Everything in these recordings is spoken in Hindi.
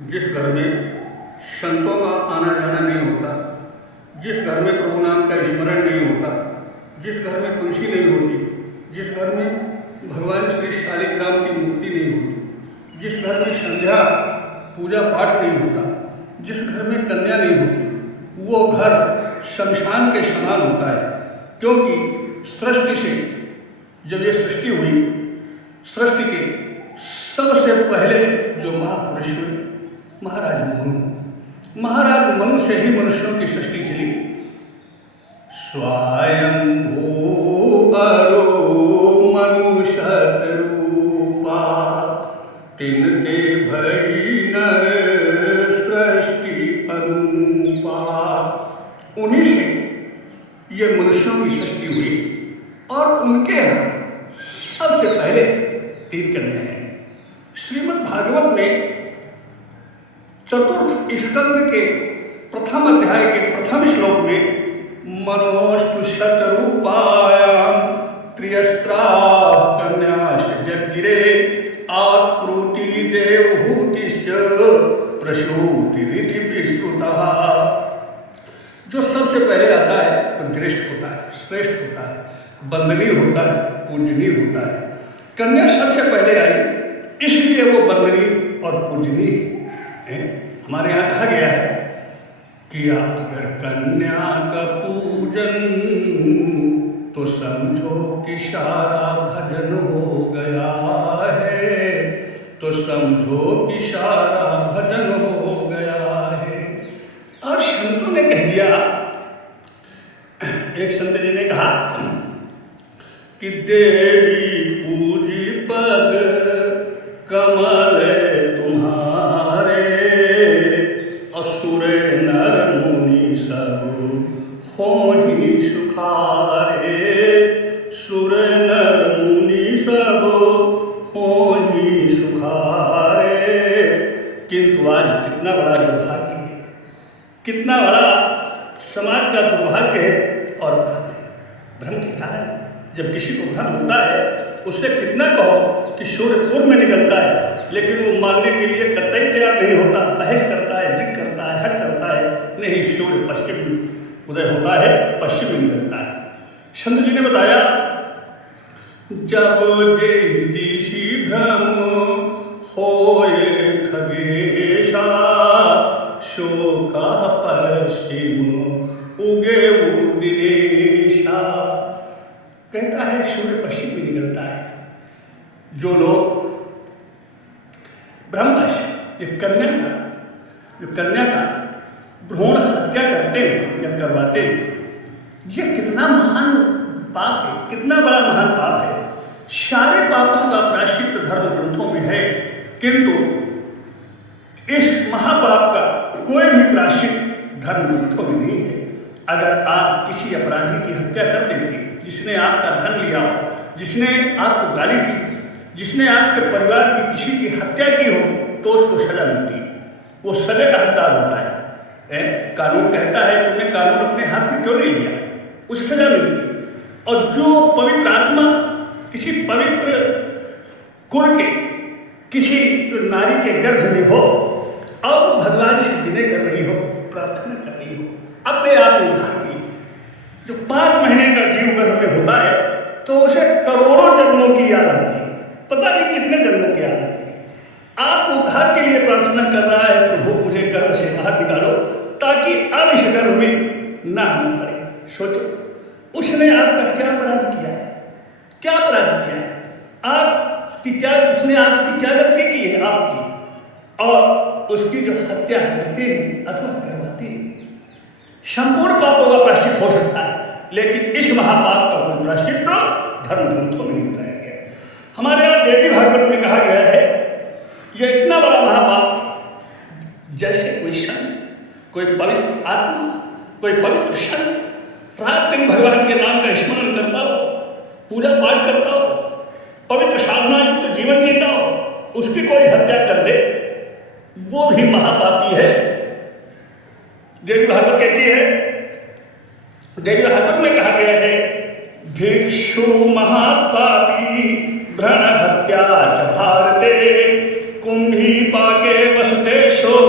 जिस घर में संतों का आना जाना नहीं होता, जिस घर में प्रभु नाम का स्मरण नहीं होता, जिस घर में तुलसी नहीं होती, जिस घर में भगवान श्री शालिग्राम की मूर्ति नहीं होती, जिस घर में संध्या पूजा पाठ नहीं होता, जिस घर में कन्या नहीं होती, वो घर शमशान के समान होता है। क्योंकि सृष्टि से जब ये सृष्टि हुई, सृष्टि के सबसे पहले जो महापुरुष हुए महाराज मनु से ही मनुष्यों की सृष्टि चली। स्वयंभू अरो मनुष्यत रूपा तिन ते भई नर सृष्टि अनुपा। उन्हीं से ये मनुष्यों की सृष्टि हुई और उनके यहाँ सबसे पहले 3 कन्या हैं। श्रीमद् भागवत में चतुर्थ स्कंद के प्रथम अध्याय के प्रथम श्लोक में मनोस्तु शतरूपायां त्रियस्त्रा कन्याश्च जग्गिरे आकृति देवहूतिश्च प्रसूतिरिति विस्तृतः। जो सबसे पहले आता है वो दृष्ट होता है, श्रेष्ठ होता है, वंदनीय होता है, पूजनीय होता है। कन्या सबसे पहले आई इसलिए वो वंदनीय और पूजनीय है। हमारे यहाँ कहा गया है कि अगर कन्या का पूजन तो समझो कि सारा भजन हो गया है, तो समझो कि सारा भजन हो गया है। और संतों ने कह दिया, एक संत जी ने कहा कि देवी पूजी पद कमल तुम्हारे, असुर नर मुनि सब होहि सुखारे। सुर नर मुनि सब होहि सुखारे। किंतु आज कितना बड़ा दुर्भाग्य है, कितना बड़ा समाज का दुर्भाग्य है और भ्रम के कारण जब किसी को भ्रम होता है उससे कितना कहो कि सूर्य पूर्व में निकलता है, लेकिन वो मानने के लिए कतई तैयार नहीं होता, बहस करता है, जिद करता है, हट करता है। नहीं, सूर्य पश्चिम में उदय होता है, पश्चिम में निकलता है। संत जी ने बताया, जब जे दिशि भ्रम होए खगेशा, शोका पश्चिम उगे दिनेशा। कहता है सूर्य पश्चिम में निकलता है। जो लोग ब्रह्मवश ये कन्या का भ्रूण हत्या करते हैं या करवाते हैं, ये कितना महान पाप है, कितना बड़ा महान पाप है। सारे पापों का प्रायश्चित धर्म ग्रंथों में है, किंतु इस महापाप का कोई भी प्रायश्चित धर्म ग्रंथों में नहीं है। अगर आप किसी अपराधी की हत्या कर देते, जिसने आपका धन लिया हो, जिसने आपको गाली दी, जिसने आपके परिवार की किसी की हत्या की हो, तो उसको सजा मिलती है, वो सजा का हकदार होता है। कानून कहता है तुमने कानून अपने हाथ में क्यों नहीं लिया, उसे सजा मिलती है। और जो पवित्र आत्मा किसी पवित्र कुल के किसी नारी के गर्भ में हो और वो भगवान से विनय कर रही हो, प्रार्थना कर रही हो अपने आप उद्धार की, जो 5 महीने का जीव गर्भ में होता है तो उसे करोड़ों जन्मों की याद आती है, पता नहीं कितने जन्मों की याद आती है। आप उद्धार के लिए प्रार्थना कर रहा है, प्रभु मुझे गर्भ से बाहर निकालो ताकि अब इस गर्भ में ना आना पड़े। सोचो उसने आपका क्या अपराध किया है, क्या अपराध किया है, आपकी क्या, उसने आपकी क्या गलती की है आपकी, और उसकी जो हत्या करते हैं अथवा करवाते हैं। संपूर्ण पापों का प्रायश्चित हो सकता है, लेकिन इस महापाप का कोई प्रायश्चित धर्म ग्रंथों में नहीं बताया गया। हमारे यहाँ देवी भागवत में कहा गया है, यह इतना बड़ा महापाप जैसे कोई संत, कोई पवित्र आत्मा, कोई पवित्र संत रात दिन भगवान के नाम का स्मरण करता हो, पूजा पाठ करता हो, पवित्र साधना युक्त जीवन जीता हो, उसकी कोई हत्या कर दे, वो भी महापापी है। देवी भागवत कहती है, देवी भागवत में कहा गया है, भिक्षु महापापी भ्रण हत्या च भारते कुंभी पाके वसते शो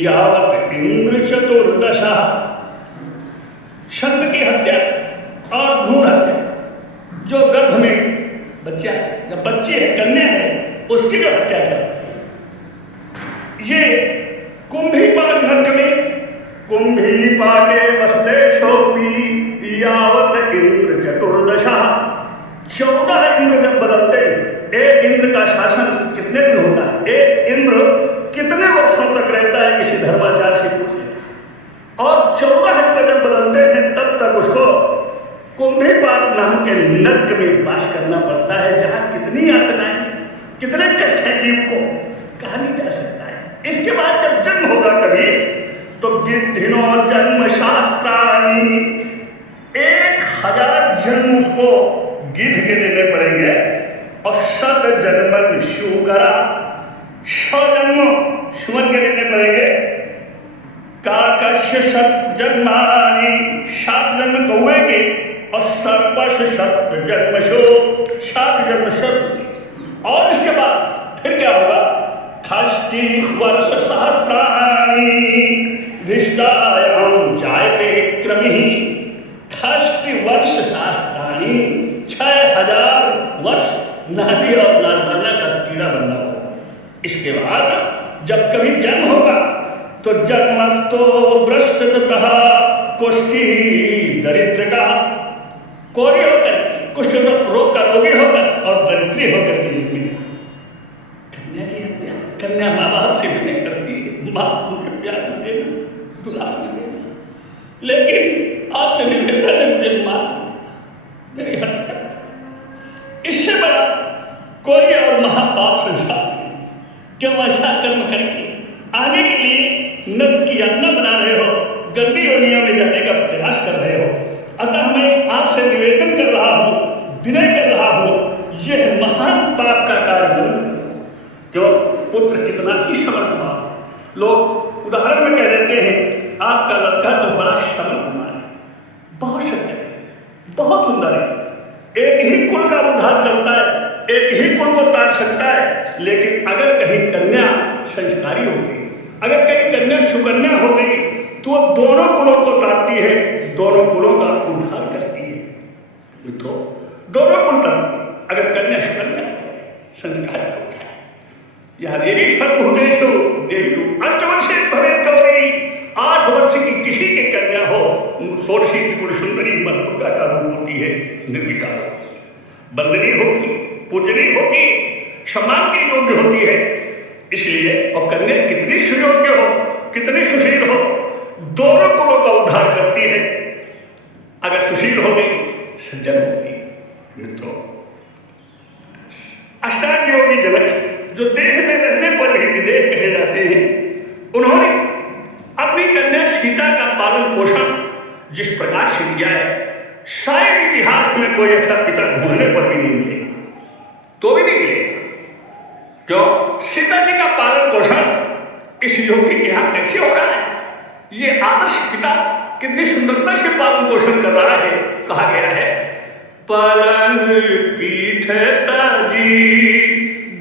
यावत इंद्र चतुर्दशा। शब्द की हत्या और भ्रूण हत्या, जो गर्भ में बच्चा है या बच्ची है, कन्या है, उसकी जो हत्या कर, ये कुंभीपाक नरक में कुंभीपाके वसुदेशोपी यावत इंद्र चतुर्दशा। 14 इंद्र जब बदलते हैं, एक इंद्र का शासन कितने दिन होता है, एक इंद्र कितने वर्षों तक रहता है, किसी धर्माचार्य से पूछे। और 14 इंद्र जब बदलते हैं तब तक उसको कुंभीपाक नाम के नरक में वास करना पड़ता है, जहाँ कितनी यातनाएं, कितने कष्ट है जीव को कहा नहीं जा सकता है। इसके बाद जब जन्म होगा कभी, तो गिद्धिनो जन्म शास्त्राणी, 1000 जन्म उसको गिद्ध के लेने पड़ेंगे। और 100 जन्मन शुगरा, 100 जन्म सुअर के लेने पड़ेंगे। काकस्य 7 जन्मानी, 7 जन्म कौए के। और सर्पश 7 जन्म शो, 7 जन्म सर्प के। और इसके बाद फिर क्या होगा, खष्टि वर्ष सहस्त्राणि विष्टायाम जायते क्रमिः। खष्टि वर्ष सहस्त्राणि, 6000 वर्ष नाभि और नारदाना का कीड़ा बनना होगा। इसके बाद जब कभी जन्म होगा तो जन्मस्तो भ्रष्टतः कुष्ठी दरिद्र का, कोरी होकर, कुष्ठ रोग का रोगी होकर और दरिद्री होकर के जन्मेगा। कन्या की हत्या, कन्या माँ बाप से विनय करती है, माँ मुझे प्यार न देना, दुलार न देना, लेकिन आपसे निवेदन है मुझे मार मेरी हत्या। इससे बड़ा कोई और महापाप संसार नहीं। क्यों ऐसा कर्म करके आगे के लिए नर्क की यातना बना रहे हो, गंदी योनियों में जाने का प्रयास कर रहे हो। अतः मैं आपसे निवेदन कर रहा हूँ, विनय कर रहा हूँ, यह महान पाप का कार्य बंद करो। क्यों, पुत्र कितना ही समर्थमान। लोग उदाहरण में कह देते हैं आपका लड़का तो बड़ा समर्थमान है, बहुत सत्य है, बहुत सुंदर है, एक ही कुल का उद्धार करता है, एक ही कुल को तार सकता है। लेकिन अगर कहीं कन्या संस्कारी होगी, अगर कहीं कन्या सुकन्या हो गई, तो वो दोनों कुलों को तारती है, दोनों कुलों का उद्धार करती है। मित्रों, दोनों कुल तक अगर कन्या सुकन्या संस्कारी हो जाए, यह देवी सर्वभूतेषु देवी अष्टवर्षे भवेत् गौरी, 8 वर्ष की किसी की कन्या हो, षोडशी त्रिपुर सुंदरी मां दुर्गा का रूप होती है, निर्विकार होती है, वंदनीय होती है, पूजनीय होती है, सम्मान के योग्य होती है। इसलिए और कन्या कितनी सुयोग्य हो, कितनी सुशील हो, दोनों कुलों का उद्धार करती है। अगर सुशील हो गई, सज्जन हो गई। मित्रों, अष्टांग योगी जनक, जो देह में रहने पर भी विदेह कहे जाते हैं, उन्होंने अपनी कन्या सीता का पालन पोषण जिस प्रकार से किया है, शायद इतिहास में कोई ऐसा पिता ढूंढने पर भी नहीं मिलेगा, तो भी नहीं मिलेगा। क्यों, सीता जी का पालन पोषण इस योगी के यहाँ कैसे हो रहा है? ये आदर्श पिता कितनी सुंदरता से पालन पोषण कर रहा है। कहा गया है, पलंग पीठ ताजी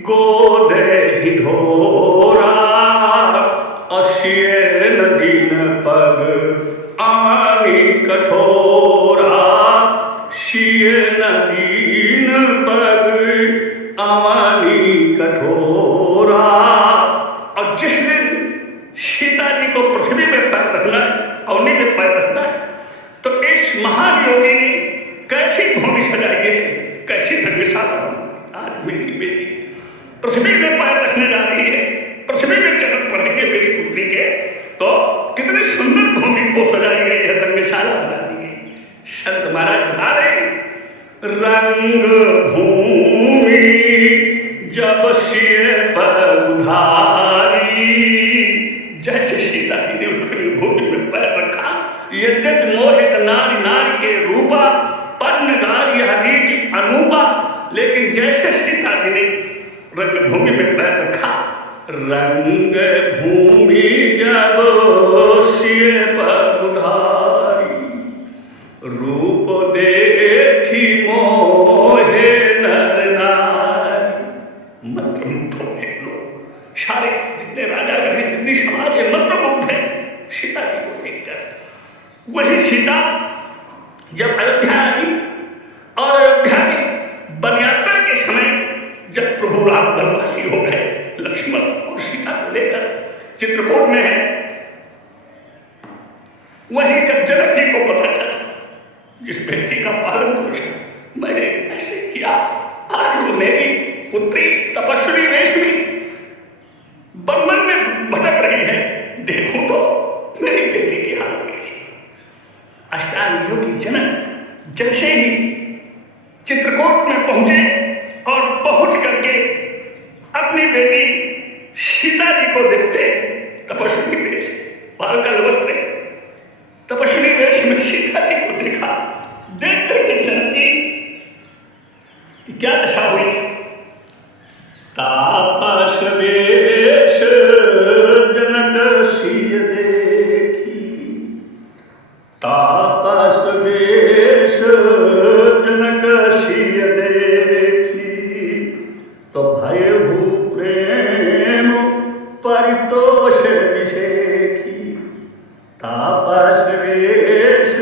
गोदे हिढोरा, अश्यन दिन पग आनी कठोरा, शियन दिन पग आनी कठोरा। और जिस दिन सीता जी को पृथ्वी में पैर रखना है, अवनी में पैर रखना है, तो इस महान योगी ने कैसी भूमि सजाई है, कैसी धर्मशाला। आज मेरी बेटी पृथ्वी में पैर रखने जा रही है, पृथ्वी में चरण पड़ेंगे मेरी पुत्री के, तो कितनी सुंदर भूमि को सजाई गई है, धर्मशाला बना दी गई। संत महाराज बता रहे, रंग भूमि जब सिए पर उधारी, जैसे सीता जी ने उस भूमि में पैर रखा, यद्यपि मोहित नारी नारी के रूपा, पन्न गार यह रीति अनूपा, लेकिन जैसे सीता जी ने रंगभूमि में पैर रखा, रंग भूमि जब सिए पर उधारी, रूप देखी मोहे नर नारी। मंत्रमुग्ध हो गए लोग, सारे जितने राजागण हैं, जितनी समाज है, मंत्रमुग्ध है सीता जी को देखकर। वही सीता जब अयोध्या आई और अयोध्या में वनयात्रा के समय जब प्रभु राम वनवासी हो गए, लक्ष्मण और सीता को लेकर चित्रकूट में है, वहीं जब जनक जी को पता चला जिस बेटी का पालन पोषण मैंने ऐसे किया, आज वो मेरी पुत्री तपस्वी वेश में बन में भटक रही है, देखो तो मेरी बेटी की हालत कैसी। अष्टांगियों की जनक जैसे ही चित्रकूट में पहुंचे और पहुंच करके अपनी बेटी सीता जी को देखते, तपस्वी वेश, बालकल वस्त्र, तपस्वी वेश में सीता जी को देखा, देख करके जनक जी की क्या दशा हुई। तापस वेश जनक सिय देखी, तापस वेश जनक सिय देखी, तो भयभु प्रेम परितोष विषेखी। तापस वेश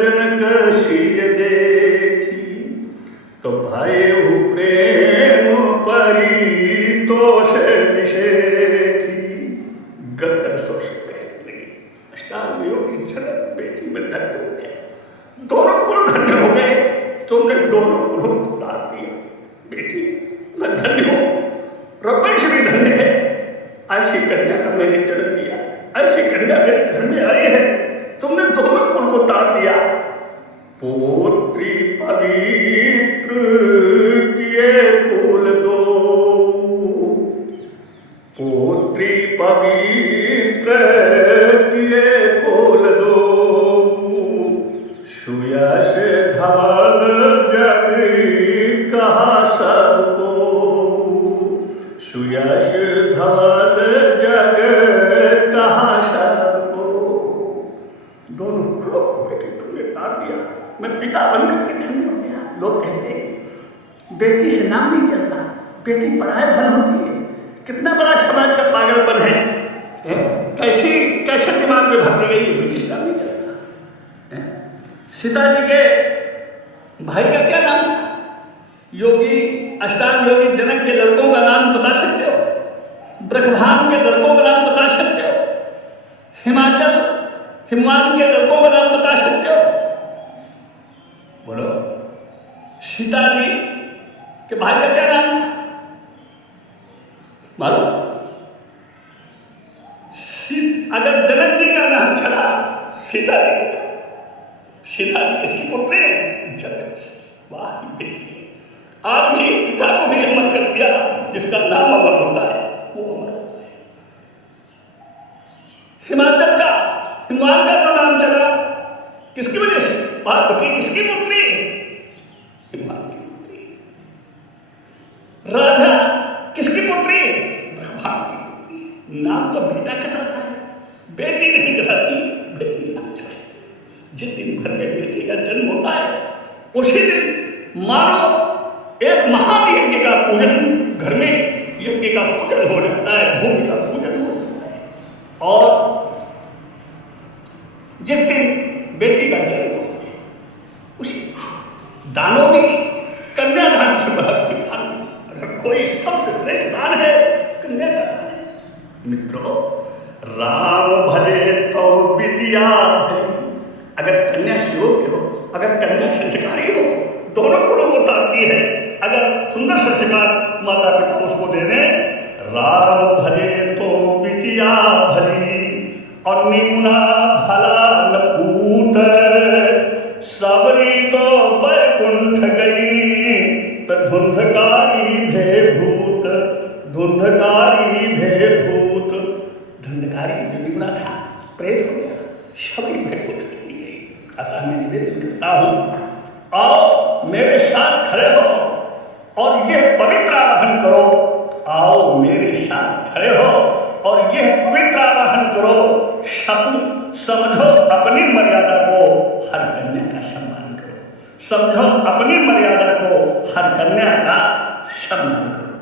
जनक सिय देखी, तो भयभु प्रेम परितोष विषेखी। गदगद स्वर से कहने लगी, अष्टांगियों की जनक बेटी में धन्य हो गए, दोनों कुल धन्य हो गए, तुमने दोनों कुलों को तार दिया। बेटी मैं धन्य हूं, रघुवंश भी धन्य है, ऐसी कन्या का मैंने जन्म दिया, ऐसी कन्या मेरे घर में आई है, तुमने दोनों कुल को तार दिया। पुत्री पवित्र किए कुल दो, पुत्री पवित्र किए कुल दो, सुयश धवल जग कहा सबको, सुयश धवल जग कहा सबको। दोनों कुलों को बेटी तुमने तार दिया, मैं पिता बनकर के धन्य हो गया। लोग कहते हैं बेटी से नाम नहीं चलता, बेटी पराया धन होती है। कितना बड़ा समाज का पागलपन है, कैसे दिमाग में भर दी गई है, बेटी से नाम नहीं चलता। सीता जी के भाई का क्या नाम था? योगी, अष्टांग योगी जनक के लड़कों का नाम बता सकते हो? ब्रखभान के लड़कों का नाम बता सकते हो? हिमवान के लड़कों का नाम बता सकते हो? बोलो। सीता जी के भाई का क्या नाम था मालूम? अगर जनक जी का नाम चला, सीता जी का, सीता जी किसकी पुत्री है? जनक जी। वाह बेटी, आज भी पिता को भी अमर कर दिया, जिसका नाम अमर होता है वो अमर होता है। हिमाचल का हिमवान का नाम चला किसकी वजह से? पार्वती किसकी पुत्री? हिमवान की पुत्री। राधा किसकी पुत्री? ब्रह्मा की पुत्री। नाम तो बेटा कटाता है, बेटी नहीं कटाती, बेटी नाम चलाती। जिस दिन घर में बेटी का जन्म होता है उसी दिन मानो एक महान यज्ञ का पूजन, घर में यज्ञ का पूजन हो जाता है, भूमि का पूजन हो जाता है। और जिस दिन बेटी का जन्म होता है उसी दानों में कन्यादान से बड़ा कोई दान नहीं। अगर कोई सबसे श्रेष्ठ दान है, कन्या का दान है। मित्रों, राम भजे तो बिटिया भई। अगर कन्या योग्य हो, अगर कन्या संस्कारी हो, दोनों कुलों को तारती है। अगर सुंदर संस्कार माता पिता उसको दे दें, राम भजे तो बिटिया भली, और निगुना भला न पूत, सबरी तो बैकुंठ गई, तो धुंधकारी भे भूत, धुंधकारी भे भूत। धुंधकारी जो निगुना था प्रेत हो गया, सबरी बैकुंठ चली गई। अतः मैं निवेदन करता हूँ, आओ मेरे साथ खड़े हो और यह पवित्र आवाहन करो। आओ मेरे साथ खड़े हो और यह पवित्र आवाहन करो। समझो अपनी मर्यादा को, हर कन्या का सम्मान करो। समझो अपनी मर्यादा को, हर कन्या का सम्मान करो।